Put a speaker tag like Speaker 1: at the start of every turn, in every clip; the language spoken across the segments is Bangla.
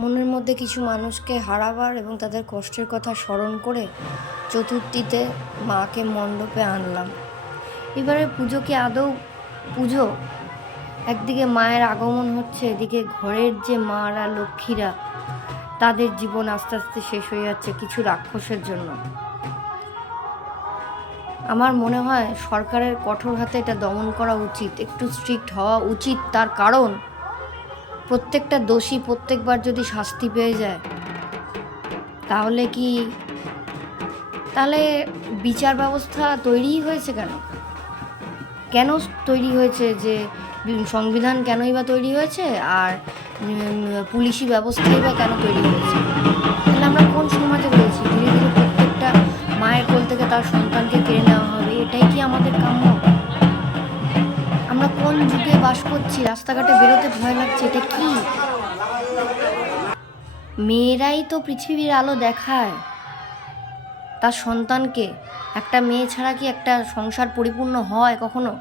Speaker 1: মনের মধ্যে কিছু মানুষকে হারাবার এবং তাদের কষ্টের কথা স্মরণ করে চতুর্থীতে মাকে মণ্ডপে আনলাম। এবারে পুজো কি আদৌ পুজো? একদিকে মায়ের আগমন হচ্ছে, এদিকে ঘরের যে মারা লক্ষ্মীরা, তাদের জীবন আস্তে আস্তে শেষ হয়ে যাচ্ছে কিছু রাক্ষসের জন্য। আমার মনে হয় সরকারের কঠোর হাতে এটা দমন করা উচিত, একটু স্ট্রিক্ট হওয়া উচিত, তার কারণ প্রত্যেকটা দোষী প্রত্যেকবার যদি শাস্তি পেয়ে যায়, তাহলে কি তাহলে বিচার ব্যবস্থা তৈরি হয়েছে কেন? কেন তৈরি হয়েছে যে সংবিধান কেনই বা তৈরি হয়েছে আর পুলিশি ব্যবস্থাই বা কেন তৈরি হয়েছে? তাহলে আমরা কোন সমাজে রয়েছি? ধীরে ধীরে প্রত্যেকটা মায়ের কোল থেকে তার সন্তানকে কেড়ে নেওয়া হবে, এটাই কি আমাদের কাম্য? আমরা কোন বাস করছি, রাস্তাঘাটে বেরোতে ভয় লাগছে, এটা কি? মেয়েরাই তো পৃথিবীর আলো দেখায়। তার সন্তানকে, একটা মেয়ে ছাড়া কি একটা সংসার পরিপূর্ণ হয় কখনো?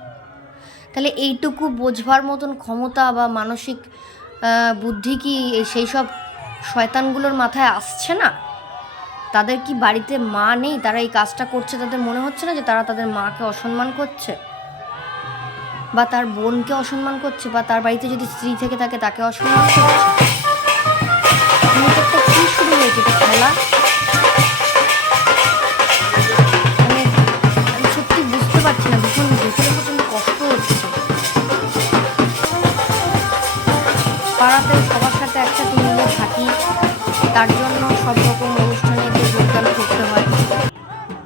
Speaker 1: তাহলে এইটুকু বোঝবার মতন ক্ষমতা বা মানসিক বুদ্ধি কি সেই সব শয়তানগুলোর মাথায় আসছে না? তাদের কি বাড়িতে মা নেই? তারা এই কাজটা করছে, তাদের মনে হচ্ছে না যে তারা তাদের মাকে অসম্মান করছে? বা তার বোনকে অসম্মান করছে বা তার বাড়িতে যদি স্ত্রী থেকে থাকে তাকে অসম্মান করছে। শুরু হয়েছে এটা খেলা। মানে আমি সত্যি বুঝতে পারছি না ভীষণ কষ্ট পাড়াতে সবার সাথে থাকি, তার জন্য সব রকম অনুষ্ঠানে যোগদান করতে হয়।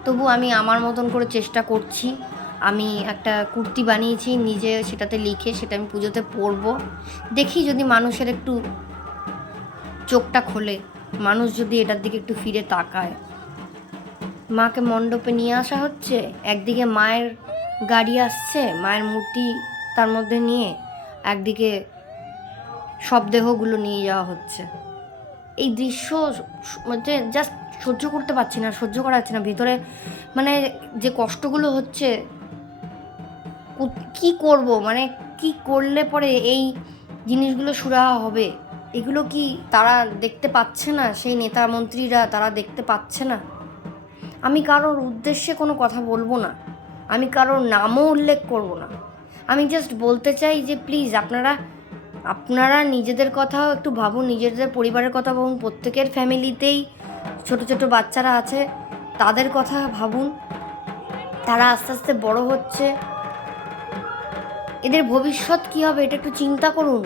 Speaker 1: তবু আমি আমার মতন করে চেষ্টা করছি। আমি একটা কুর্তি বানিয়েছি, নিজে সেটাতে লিখে সেটা আমি পুজোতে পরবো। দেখি যদি মানুষের একটু চোখটা খোলে, মানুষ যদি এটার দিকে একটু ফিরে তাকায়। মাকে মণ্ডপে নিয়ে আসা হচ্ছে, একদিকে মায়ের গাড়ি আসছে, মায়ের মূর্তি তার মধ্যে নিয়ে একদিকে সব দেহগুলো নিয়ে যাওয়া হচ্ছে। এই দৃশ্য মানে জাস্ট সহ্য করতে পারছি না, সহ্য করা যাচ্ছে না। ভিতরে মানে যে কষ্টগুলো হচ্ছে কো- করব? মানে কি করলে পরে এই জিনিসগুলো সুরাহা হবে? এগুলো কি তারা দেখতে পাচ্ছে না? সেই নেতা মন্ত্রীরা তারা দেখতে পাচ্ছে না? আমি কারোর উদ্দেশ্যে কোনো কথা বলব না। আমি কারোর নামও উল্লেখ করব না। আমি জাস্ট বলতে চাই যে প্লিজ আপনারা আপনারা নিজেদের কথাও একটু ভাবুন, নিজেদের পরিবারের কথা ভাবুন, প্রত্যেকের ফ্যামিলিতেই ছোট ছোট বাচ্চারা আছে, তাদের কথা ভাবুন। তারা আস্তে আস্তে বড় হচ্ছে। এদের ভবিষ্যৎ কী হবে এটা একটু চিন্তা করুন।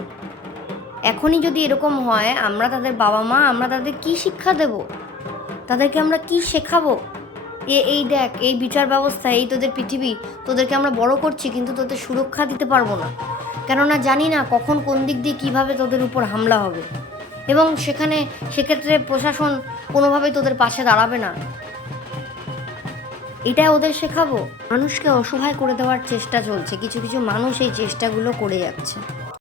Speaker 1: এখনই যদি এরকম হয়, আমরা তাদের বাবা মা, আমরা তাদের কি শিক্ষা দেব? তাদেরকে আমরা কি শেখাবো? এ, এই দেখ, এই বিচার ব্যবস্থা, এই তোদের পৃথিবী, তোদেরকে আমরা বড় করছি, কিন্তু তোদের সুরক্ষা দিতে পারব না। কেননা জানি না কখন কোন দিক দিয়ে কীভাবে তোদের উপর হামলা হবে। এবং সেখানে সেক্ষেত্রে প্রশাসন কোনোভাবেই তোদের পাশে দাঁড়াবে না। এটাই ওদের শেখাবো। মানুষকে অসহায় করে দেওয়ার চেষ্টা চলছে। কিছু কিছু মানুষ এই চেষ্টাগুলো করে যাচ্ছে।